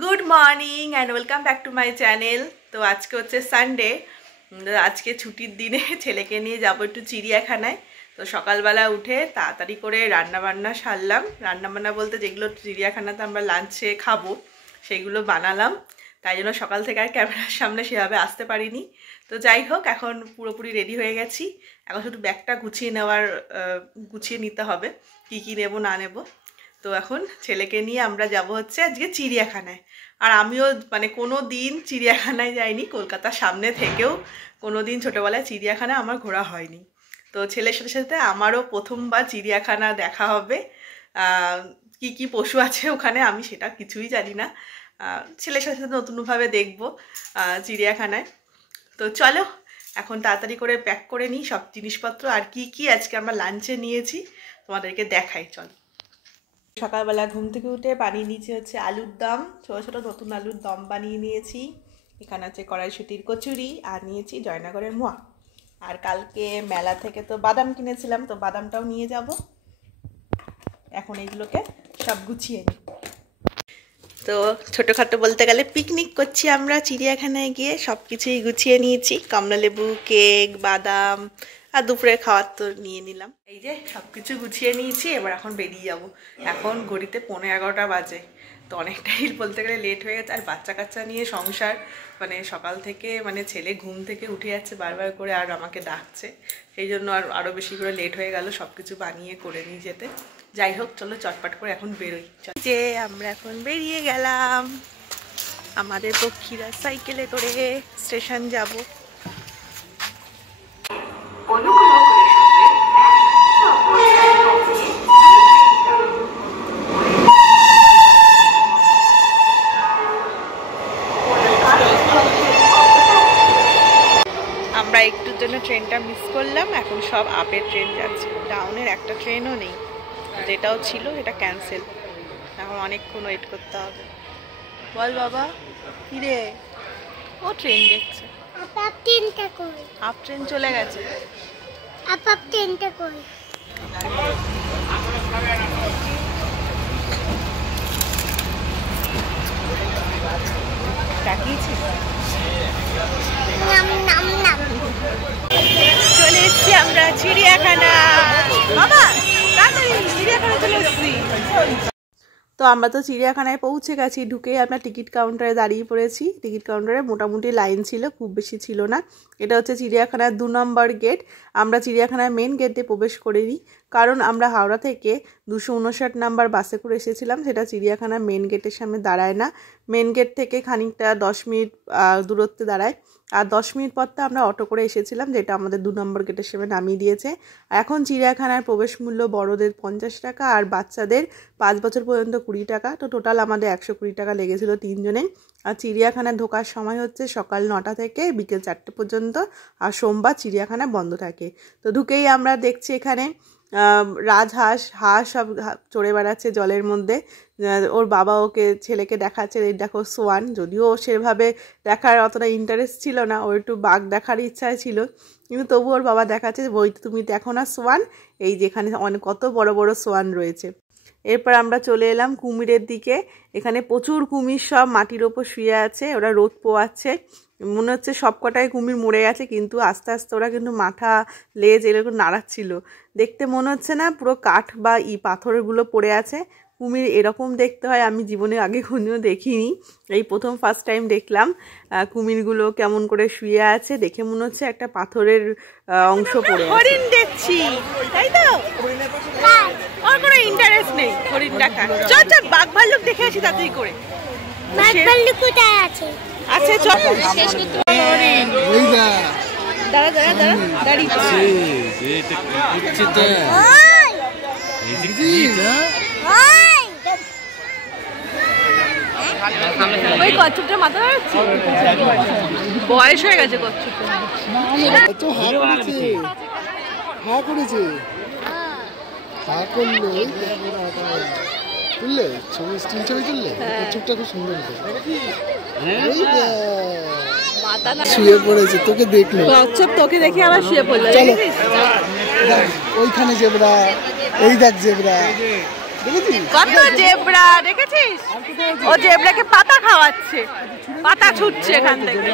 Good morning and welcome back to my channel. तो आज के होच्छे सानडे, आज के छुट्टिर दिने छेलेके निये जाबो एकटु चिड़ियाखानाय। तो सकाल बेला उठे ताड़ाताड़ी करे रान्ना बान्ना सारलाम। रान्ना बान्ना बोलते जेगुलो चिड़ियाखानाते आमरा लांचे खाबो सेगुलो बानालाम। ताई जोन्नो सकाल थेके आर क्यामेरार सामने सेभाबे आसते पारिनी। तो যাই হোক এখন পুরোপুরি রেডি হয়ে গেছি। এখন শুধু ব্যাগটা গুছিয়ে নিতে হবে কি কি নেব না নেব। তো এখন ছেলেকে নিয়ে আমরা যাব হচ্ছে আজকে চিড়িয়াখানায়। আর আমিও মানে কোনো দিন চিড়িয়াখানায় যাইনি, কলকাতার সামনে থেকেও কোনো দিন ছোটোবেলায় চিড়িয়াখানা আমার ঘোরা হয়নি। তো ছেলের সাথে সাথে আমারও প্রথমবার চিড়িয়াখানা দেখা হবে। কি কি পশু আছে ওখানে আমি সেটা কিছুই জানি না, ছেলের সাথে সাথে নতুনভাবে দেখবো চিড়িয়াখানায়। তো চলো এখন তাড়াতাড়ি করে প্যাক করে নিই সব জিনিসপত্র, আর কি কি আজকে আমরা লাঞ্চে নিয়েছি তোমাদেরকে দেখাই। চলো। সকালবেলা ঘুম থেকে উঠে বানিয়ে নিয়েছি হচ্ছে আলুর দম, ছোটো ছোটো নতুন আলুর দম বানিয়ে নিয়েছি। এখানে আছে কড়াইশুঁটির কচুরি আর নিয়েছি জয়নগরের মোয়া। আর কালকে মেলা থেকে তো বাদাম কিনেছিলাম, তো বাদামটাও নিয়ে যাব। এখন এইগুলোকে সব গুছিয়ে নিই। তো ছোটোখাটো বলতে গেলে পিকনিক করছি আমরা চিড়িয়াখানায় গিয়ে। সব কিছুই গুছিয়ে নিয়েছি, কমলালেবু, কেক, বাদাম আর দুপুরে খাওয়ার তো নিয়ে নিলাম। এই যে সব কিছু গুছিয়ে নিয়েছি, এবার এখন বেরিয়ে যাব। এখন ঘড়িতে 11:15 বাজে, তো অনেকটাই বলতে গেলে লেট হয়ে গেছে। আর বাচ্চা কাচ্চা নিয়ে সংসার, মানে সকাল থেকে মানে ছেলে ঘুম থেকে উঠে যাচ্ছে বারবার করে আর আমাকে ডাকছে, সেই জন্য আরও বেশি করে লেট হয়ে গেল সব কিছু বানিয়ে করে নিয়ে যেতে। যাই হোক চলো চটপট করে এখন বেরোই। যে আমরা এখন বেরিয়ে গেলাম, আমাদের পক্ষীরা সাইকেলে করে স্টেশন যাব। আমরা একটুর জন্য ট্রেনটা মিস করলাম, এখন সব আপের ট্রেন যাচ্ছে, ডাউনের একটা ট্রেনও নেই। যেটাও ছিল এটা ক্যান্সেল, এখন অনেকক্ষণ ওয়েট করতে হবে। বল বাবা কি রে, ও ট্রেন দেখছে। আপ ট্রেন চলে গেছে, চলে এসছি আমরা চিড়িয়াখানা। বাবা চিড়িয়াখানা চলে এসছি। তো আমরা তো চিড়িয়াখানায় পৌঁছে গেছি। ঢুকেই আমরা টিকিট কাউন্টারে দাঁড়িয়ে পড়েছি। টিকিট কাউন্টারে মোটামুটি লাইন ছিল, খুব বেশি ছিল না। এটা হচ্ছে চিড়িয়াখানার 2 নম্বর গেট। আমরা চিড়িয়াখানার মেন গেটে প্রবেশ করিনি, কারণ আমরা হাওড়া থেকে 259 নাম্বার বাসে করে এসেছিলাম। সেটা চিড়িয়াখানার মেন গেটের সামনে দাঁড়ায় না, মেন গেট থেকে খানিকটা 10 মিনিট দূরত্বে দাঁড়ায়। আর 10 মিনিট পর তো আমরা অটো করে এসেছিলাম, যেটা আমাদের 2 নম্বর গেটের সামনে নামিয়ে দিয়েছে। এখন চিড়িয়াখানার প্রবেশ মূল্য বড়দের 50 টাকা আর বাচ্চাদের 5 বছর পর্যন্ত 20 টাকা। তো টোটাল আমাদের 120 টাকা লেগেছিল 3 জনে। আর চিড়িয়াখানায় ঢোকার সময় হচ্ছে সকাল 9টা থেকে বিকেল 4টে পর্যন্ত, আর সোমবার চিড়িয়াখানা বন্ধ থাকে। তো ঢুকেই আমরা দেখছি এখানে রাজহাঁস, হাঁস সব চড়ে বেড়াচ্ছে জলের মধ্যে। ওর বাবা ওকে ছেলেকে দেখাচ্ছে, এই দেখো সোয়ান। যদিও সেভাবে দেখার অতটা ইন্টারেস্ট ছিল না, ওর একটু বাঘ দেখার ইচ্ছা ছিল, কিন্তু তবু ওর বাবা দেখাচ্ছে বই তুমি দেখো না সোয়ান, এই যেখানে অনেক কত বড় বড় সোয়ান রয়েছে। এরপর আমরা চলে এলাম কুমিরের দিকে। এখানে প্রচুর কুমির সব মাটির ওপর শুয়ে আছে, ওরা রোদ পোয়াচ্ছে। মনে হচ্ছে সব কটাই কুমির মরে গেছে, কিন্তু আস্তে আস্তে ওরা কিন্তু মাথা লেজ এরকম নাড়াচ্ছিল। দেখতে মনে হচ্ছে না পুরো কাঠ বা পাথরগুলো পড়ে আছে। কুমির এরকম দেখতে হয় আমি জীবনে আগে কোনোদিনও দেখিনি, এই প্রথম ফার্স্ট টাইম দেখলাম কুমিরগুলো কেমন করে শুয়ে আছে। দেখে মনে হচ্ছে একটা পাথরের অংশ পড়ে আছে। হরিণ দেখছি, তাই তো? ওর কোনো ইন্টারেস্ট নেই হরিণ দেখা। চল চল বাঘ ভাল্লুক দেখে আসি তাড়াতাড়ি করে। বাঘ ভাল্লুক কোথায় আছে? আছে চল। হরিণ ওই দা, দাঁড়া দাঁড়া দাঁড়া দাঁড়িয়ে এটা কি তো? এই যে ওই কচ্ছপটা মাথা নাড়াচ্ছে, বয়স হয়ে গেছে কচ্ছপটা। হ্যাঁ করেছে, হ্যাঁ করলো, তুললে ছবি, স্টিল ছবি তুললে। কচ্ছপটা খুব সুন্দর, শুয়ে পড়েছে, তোকে দেখলো কচ্ছপ, তোকে দেখে আবার শুয়ে পড়লো। ওইখানে জেব্রা, এই দেখ জেব্রা, কত জেব্রা দেখেছিস? ও জেব্রাকে পাতা খাওয়াচ্ছে, পাতা ছুটছে এখান থেকে।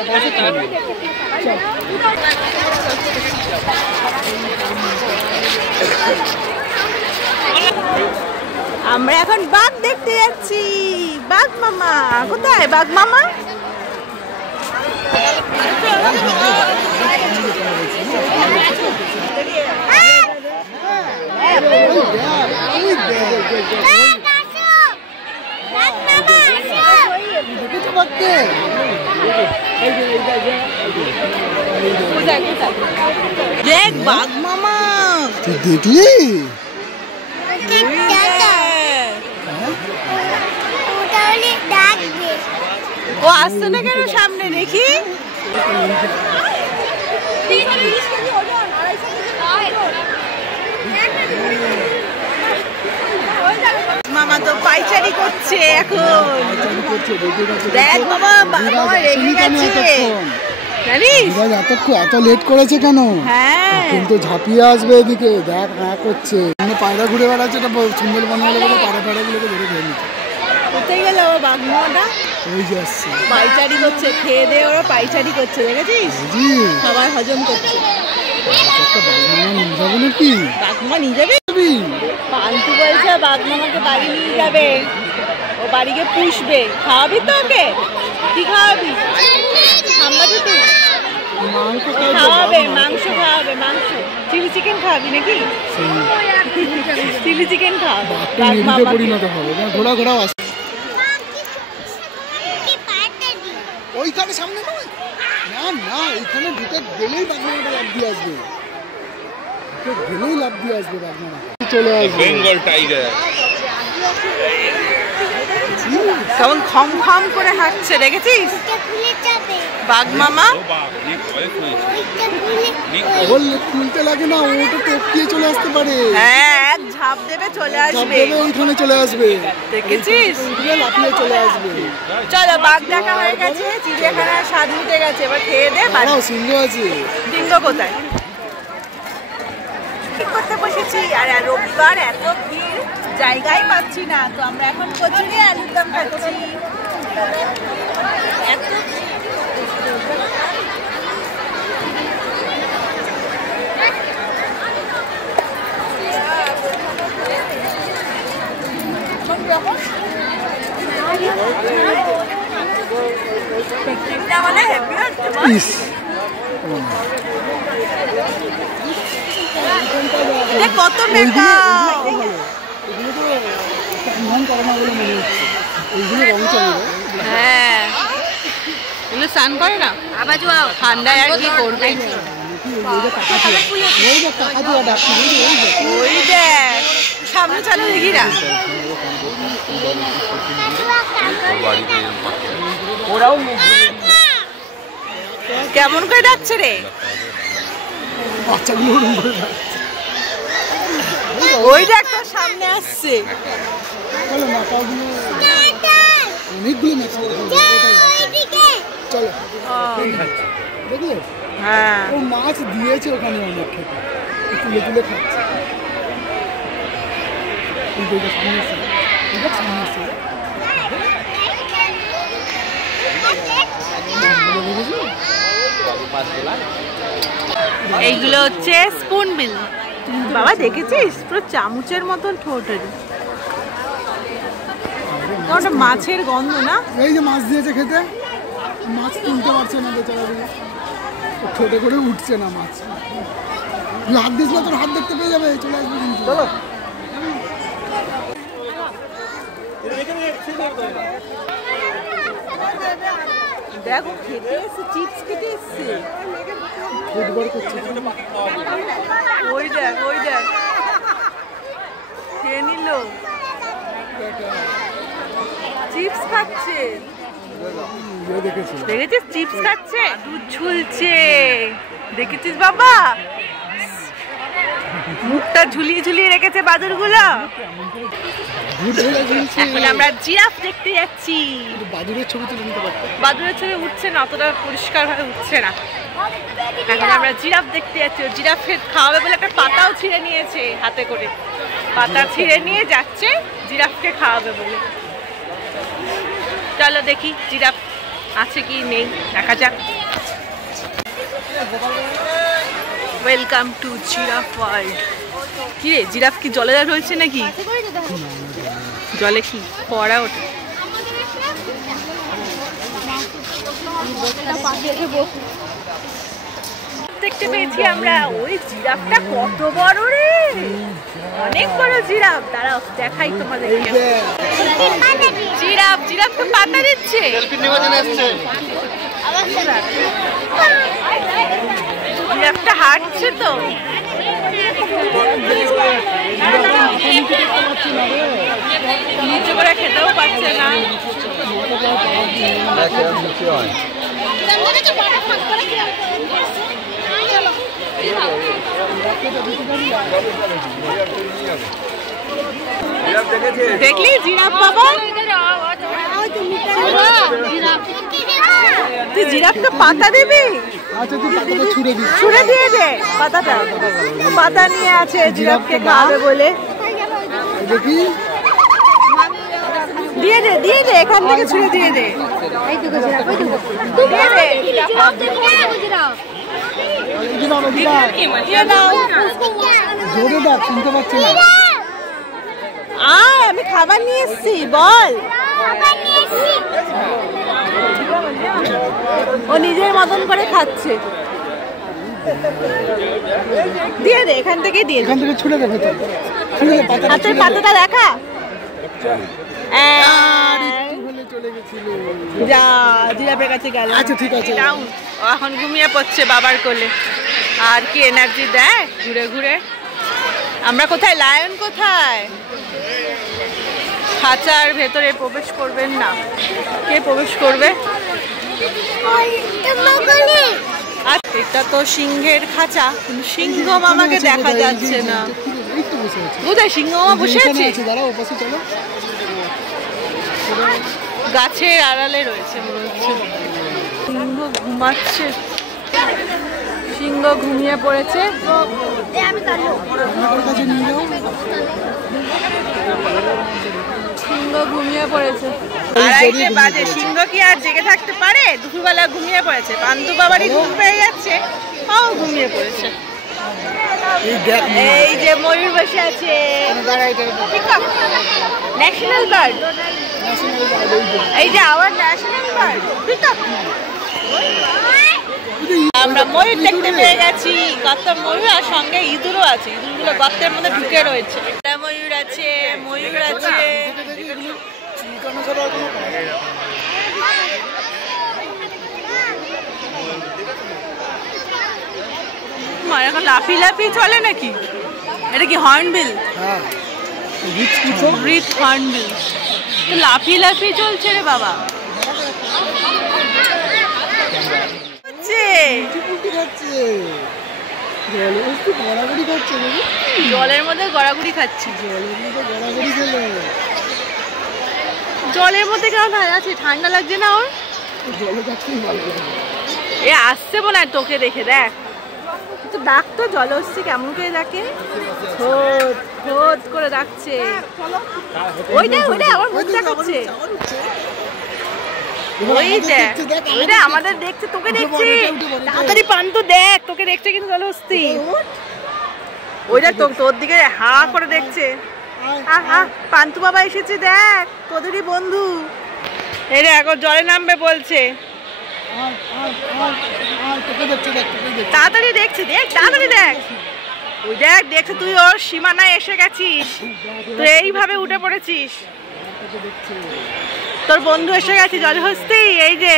আমরা এখন বাঘ দেখতে যাচ্ছি। বাঘ মামা কোথায়? বাঘ মামা দেখ বাঘ মামা, তুই দেখলি? ও আসছে না কেন সামনে? দেখি মামা তো পাইচারি করছে এখন। দেখ বাবা, রেগে গেছে এত লেট করেছে কেন? হ্যাঁ কিন্তু ঝাঁপিয়ে আসবে এদিকে। দেখ হ্যাঁ করছে, পায়রা ঘুরে বেড়াচ্ছে। এটা সুন্দর বানালে পাড়া পাড়াগুলোকে ধরে খেয়ে নিচ্ছে। কোথায় গেল বাঘ মামাটা? ওই যে আসছে, পাইচারি করছে, খেয়ে দিয়ে ওরা পাইচারি করছে, দেখেছিস? খাবার হজম করছে। নাকি বাঘ মামা নিয়ে যাবে? পান্টু বলছে বাঘ মামাকে বাড়ি নিয়ে যাবে, ও বাড়িকে পুষবে। খাওয়াবি তো ওকে? কি খাওয়াবি? খাওয়াবে মাংস, খাওয়াবে মাংস। চিলি চিকেন খাওয়াবি নাকি? চিলি চিকেন খাওয়াবে। পরিণত হবে ঘোরা ঘোরাও আসে ওইখানে সামনে নয়। না না, এইখানে ঢুকে গেলেই বাগমারাটা লাভ দিয়ে আসবে, গেলেই লাভ দিয়ে আসবে বাগমারা। চলে আসবে বেঙ্গল টাইগার। কেমন খম খম করে হাঁটছে, দেখেছিস বাঘ মামা? খুলতে লাগে না, ওটা টপকিয়ে চলে আসতে পারে। হ্যাঁ, এক ঝাঁপ দেবে চলে আসবে, ওইখানে চলে আসবে, দেখেছিস? লাফিয়ে চলে আসবে। চলো, বাঘ দেখা হয়ে গেছে, চিড়িয়াখানার স্বাদ নিতে গেছে, এবার খেয়ে দে। সিংহ আছে। সিংহ কোথায়? ঠিক করতে বসেছি, আর রবিবার এত ভিড়, জায়গায় পাচ্ছি না। তো আমরা এখন কচুরি আলুর দম খাচ্ছি। কত হ্যাঁ, এগুলো স্নান করে না, ঠান্ডায় আর কি করবে। ওই দেখ সামনে চালু, দেখি না কেমন করে যাচ্ছে রে? ওই দেখ তোর সামনে আসছে। হ্যাঁ, ও মাছ দিয়েছে ওখানে অনেক, খেতে তুলে তুলে খাচ্ছে। এইগুলো হচ্ছে স্পুন বিল। বাবা দেখেছিস, পুরো চামচের মতন ঠোঁটের। ওটা মাছের গন্ধ না? এই যে মাছ দিয়েছে খেতে, মাছ তুলতে পারছে না বেচারা, ঠোঁটে করে উঠছে না মাছ। হাত দিস না, তোর হাত দেখতে পেয়ে যাবে, চলে আসবে কিন্তু। দেখো খেতে এসছে, চিপস খেতে এসছে। ফুটবল করছে, ওই দেখ, ওই দেখ খেয়ে নিল, চিপস খাচ্ছে। দেখেছিস চিপস খাচ্ছে, দুধ ঝুলছে, দেখেছিস বাবা? মুখটা ঝুলিয়ে ঝুলিয়ে রেখেছে বাদুর গুলো। এখন আমরা জিরাফ দেখতে যাচ্ছি। বাদুরের ছবি তুলে নিতে পারতাম। বাদুরের ছবি উঠছে না, অতটা পরিষ্কার ভাবে উঠছে না। এখন আমরা জিরাফ দেখতে যাচ্ছি। জিরাফের খাওয়াবে বলে একটা পাতাও ছিঁড়ে নিয়েছে হাতে করে, পাতা ছিঁড়ে নিয়ে যাচ্ছে জিরাফকে খাওয়াবে বলে। চলো দেখি জিরাফ আছে কি নেই, দেখা যাক। Welcome to giraffe world. কি রে, জিরাফ কি জলে রয়েছে নাকি? জলে কি পড়া ওঠে? দেখতে পেয়েছি আমরা। ওই জিরাফটা কত বড় রে, অনেক বড় জিরাফ। দাঁড়াও দেখাই তোমাদের। জিরাফ জিরাফ তো পাতা দিচ্ছে। জিরাফটা হাঁটছে তো। নিচে করে খেতেও পারছে না। দেখলি জিরাফ বাবা, তুই জিরাফকে পাতা দিবি? ছুড়ে দিয়ে দে পাতাটা। পাতা নিয়ে আছে জিরাফকে খাওয়াবে বলে। দিয়ে দে দিয়ে দে, এখান থেকে ছুড়ে দিয়ে দে। আমি খাবার নিয়ে এসছি, বল। ও নিজের মতন করে খাচ্ছে। দিয়ে দে, এখান থেকে দিয়ে দে, এখান থেকে ছুড়ে দে ভেতর। হাতের পাতাটা দেখা। যা জিরাফের কাছে গেল। আচ্ছা ঠিক আছে। এখন ঘুমিয়ে পড়ছে বাবার কোলে। আর কি এনার্জি দেয় ঘুরে ঘুরে। আমরা কোথায়? লায়ন কোথায়? খাঁচার ভেতরে প্রবেশ করবেন না। কে প্রবেশ করবে? এটা তো সিংহের খাঁচা, সিংহ মামাকে দেখা যাচ্ছে না। কোথায় সিংহ মামা বসে আছে? গাছের আড়ালে রয়েছে মনে হচ্ছে। সিংহ ঘুমাচ্ছে। সিংহ ঘুমিয়ে পড়েছে। সিংহ ঘুমিয়ে পড়েছে। 2:30 বাজে। সিংহ কি আর জেগে থাকতে পারে? দুপুরবেলা ঘুমিয়ে পড়েছে। পান্তু বাবারই ঘুম পেয়ে যাচ্ছে, ও ঘুমিয়ে পড়েছে। এই যে ময়ূর বসে আছে। National bird. এই যে আওয়ার ন্যাশনাল বার্ড। আমরা ময়ূর দেখতে পেয়ে গেছি। কত ময়ূর, আর সঙ্গে ইঁদুরও আছে। ইঁদুরগুলো গর্তের মধ্যে ঢুকে রয়েছে। ময়ূর আছে, ময়ূর আছে। এখন লাফি লাফি চলে নাকি? এটা কি হর্নবিল? Breathe hornbill. লাফি লাফি চলছে রে বাবা। জলের মধ্যে গড়াগড়ি খাচ্ছি। জলের মধ্যে কেমন আছে? ঠান্ডা লাগছে না ওর? এ আসছে মনে হয় তোকে দেখে। দেখ তো, ডাক তো জলহস্তি কেমন করে ডাকে। করে ডাকছে। ওইটা ওইটা আমার মুখ দেখাচ্ছে। ওইটা আমাদের দেখছে, তোকে দেখছে। তাড়াতাড়ি পান্তু দেখ, তোকে দেখছে কিন্তু জলহস্তি। ওইটা তোর দিকে হা করে দেখছে। পান্তু বাবা এসেছে, দেখ তোদেরই বন্ধু। এই রে এখন জলে নামবে বলছে। তাড়াতাড়ি দেখছি, দেখ তাড়াতাড়ি দেখ। ওই দেখ দেখছে তুই ওর সীমানায় এসে গেছিস। তুই এইভাবে উঠে পড়েছিস। তোর বন্ধু এসে গেছে জলহস্তি। এই যে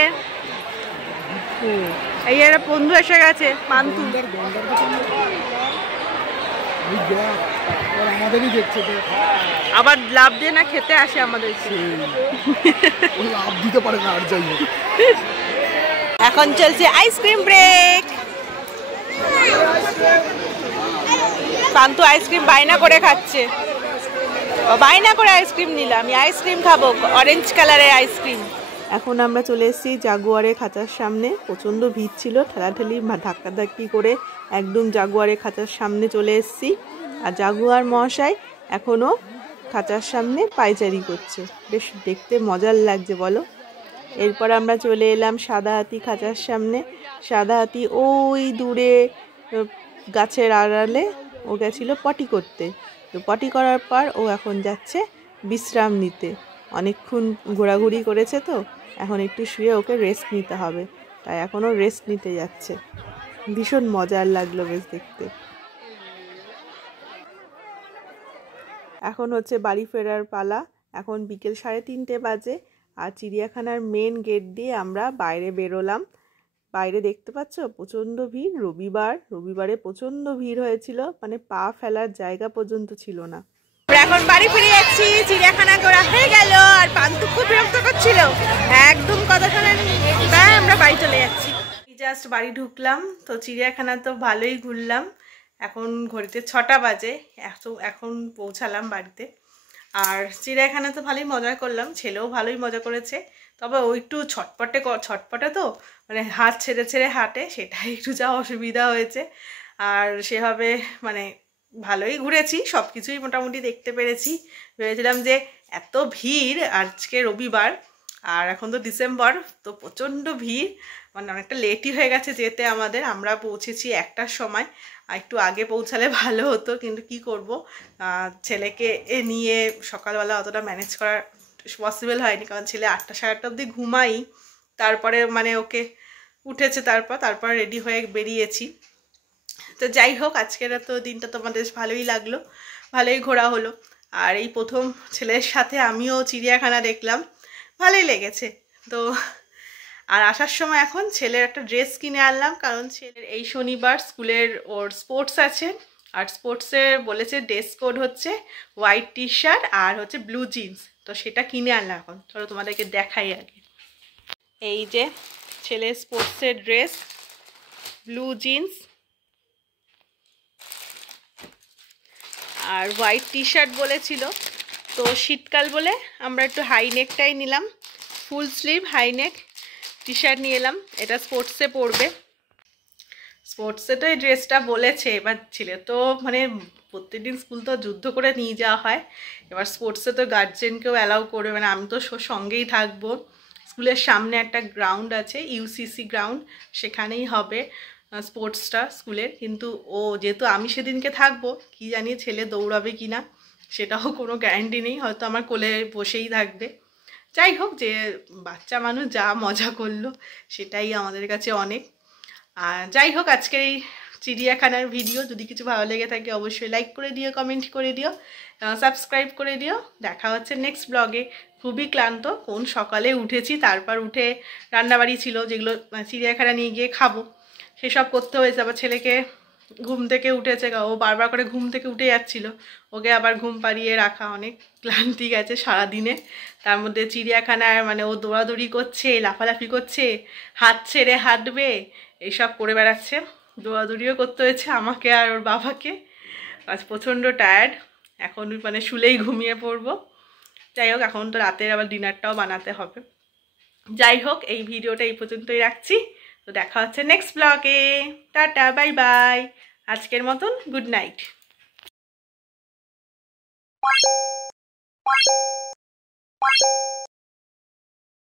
এই একটা বন্ধু এসে গেছে, পান্তু। আবার লাভ দিয়ে না খেতে আসে আমাদের। এখন চলছে আইসক্রিম ব্রেক। পান্তু আইসক্রিম বায়না করে খাচ্ছে। বায়না করে আইসক্রিম নিলাম, আমি আইসক্রিম খাবো, অরেঞ্জ কালারের আইসক্রিম। এখন আমরা চলে এসেছি জাগুয়ারের খাঁচার সামনে। প্রচণ্ড ভিড় ছিল, ঠেলাঠেলি ধাক্কাধাক্কি করে একদম জাগুয়ারের খাঁচার সামনে চলে এসেছি। আর জাগুয়ার মহাশয় এখনও খাঁচার সামনে পায়চারি করছে, বেশ দেখতে মজার লাগছে বলো। এরপর আমরা চলে এলাম সাদা হাতি খাঁচার সামনে। সাদা হাতি ওই দূরে গাছের আড়ালে ও গেছিলো পটি করতে। তো পটি করার পর ও এখন যাচ্ছে বিশ্রাম নিতে। অনেকক্ষণ ঘোরাঘুরি করেছে তো এখন একটু শুয়ে ওকে রেস্ট নিতে হবে, তাই এখনও রেস্ট নিতে যাচ্ছে। ভীষণ মজার লাগলো বেশ দেখতে। এখন হচ্ছে বাড়ি ফেরার পালা। এখন বিকেল 3:30 বাজে আর চিড়িয়াখানার মেন গেট দিয়ে আমরা বাইরে বেরোলাম। বাইরে দেখতে পাচ্ছ প্রচণ্ড ভিড়। রবিবারে প্রচণ্ড ভিড় হয়েছিল, মানে পা ফেলার জায়গা পর্যন্ত ছিল না। এখন বাড়ি ফিরে যাচ্ছি, চিড়িয়াখানা ঘোরা হয়ে গেল আর পান্তু খুব বিরক্ত করছিল, একদম কথা শোনেন, তাই আমরা বাড়ি চলে যাচ্ছি। জাস্ট বাড়ি ঢুকলাম, তো চিড়িয়াখানা তো ভালোই ঘুরলাম। এখন ঘড়িতে 6টা বাজে, এখন পৌঁছালাম বাড়িতে। আর চিড়িয়াখানা তো ভালোই মজা করলাম, ছেলেও ভালোই মজা করেছে। তবে ওই একটু ছটপটে তো, মানে হাত ছেড়ে ছেড়ে হাঁটে, সেটাই একটু যা অসুবিধা হয়েছে। আর সেভাবে মানে ভালোই ঘুরেছি, সব কিছুই মোটামুটি দেখতে পেরেছি। ভেবেছিলাম যে এত ভিড়, আজকে রবিবার আর এখন তো ডিসেম্বর, তো প্রচণ্ড ভিড়, মানে অনেকটা লেটই হয়ে গেছে যেতে আমাদের। আমরা পৌঁছেছি 1টার সময়, আর একটু আগে পৌঁছালে ভালো হতো, কিন্তু কি করব, ছেলেকে নিয়ে সকালবেলা অতটা ম্যানেজ করা পসিবল হয়নি, কারণ ছেলে 8টা সাড়ে 8টা অবধি ঘুমাই, তারপরে মানে ওকে উঠেছে, তারপর রেডি হয়ে বেরিয়েছি। তো যাই হোক, আজকের তো দিনটা তো আমাদের ভালোই লাগলো, ভালোই ঘোরা হলো। আর এই প্রথম ছেলের সাথে আমিও চিড়িয়াখানা দেখলাম, ভালোই লেগেছে। তো আর আসার সময় এখন ছেলের একটা ড্রেস কিনে আনলাম, কারণ ছেলের এই শনিবার স্কুলের ওর স্পোর্টস আছে, আর স্পোর্টসে বলেছে ড্রেস কোড হচ্ছে হোয়াইট টি-শার্ট আর হচ্ছে ব্লু জিন্স, তো সেটা কিনে আনলাম। এখন চলো তোমাদেরকে দেখাই আগে। এই যে ছেলের স্পোর্টসের ড্রেস, ব্লু জিন্স আর হোয়াইট টি-শার্ট বলেছিল, তো শীতকাল বলে আমরা একটু হাই নেকটাই নিলাম, full sleeve high neck t-shirt নিয়ে এলাম। এটা স্পোর্টসে পরবে, স্পোর্টসে তো এই ড্রেসটা বলেছে। এবার ছেলে তো মানে প্রত্যেকদিন স্কুল তো যুদ্ধ করে নিয়ে যাওয়া হয়, এবার স্পোর্টসে তো গার্জেনকেও অ্যালাউ করবে, মানে আমি তো সঙ্গেই থাকবো। স্কুলের সামনে একটা গ্রাউন্ড আছে, ইউসিসি গ্রাউন্ড, সেখানেই হবে স্পোর্টসটা স্কুলের। কিন্তু ও যেহেতু আমি সেদিনকে থাকবো, কি জানি ছেলে দৌড়াবে কি না, সেটাও কোনো গ্যারান্টি নেই, হয়তো আমার কোলে বসেই থাকবে। যাই হোক, যে বাচ্চা মানুষ যা মজা করলো সেটাই আমাদের কাছে অনেক। আর যাই হোক, আজকের এই চিড়িয়াখানার ভিডিও যদি কিছু ভালো লেগে থাকে অবশ্যই লাইক করে দিও, কমেন্ট করে দিও, সাবস্ক্রাইব করে দিও। দেখা হচ্ছে নেক্সট ব্লগে। খুবই ক্লান্ত, কোন সকালে উঠেছি, তারপর উঠে রান্নাবাড়ি ছিল যেগুলো চিড়িয়াখানা নিয়ে গিয়ে খাবো, সেসব করতে হয়েছে। আবার ছেলেকে ঘুম থেকে উঠেছে, ও বারবার করে ঘুম থেকে উঠে যাচ্ছিল, ওকে আবার ঘুম পাড়িয়ে রাখা, অনেক ক্লান্তি গেছে সারাদিনে। তার মধ্যে চিড়িয়াখানায় মানে ও দৌড়াদৌড়ি করছে, লাফালাফি করছে, হাত ছেড়ে হাঁটবে, এইসব করে বেড়াচ্ছে। দৌড়াদৌড়িও করতে হয়েছে আমাকে আর ওর বাবাকে। আজ প্রচণ্ড টায়ার্ড, এখন মানে শুলেই ঘুমিয়ে পড়বো। যাই হোক, এখন তো রাতের আবার ডিনারটাও বানাতে হবে। যাই হোক, এই ভিডিওটা এই পর্যন্তই রাখছি, তো দেখা হচ্ছে নেক্সট ব্লগে। টাটা, বাই বাই, আজকের মতন গুড নাইট।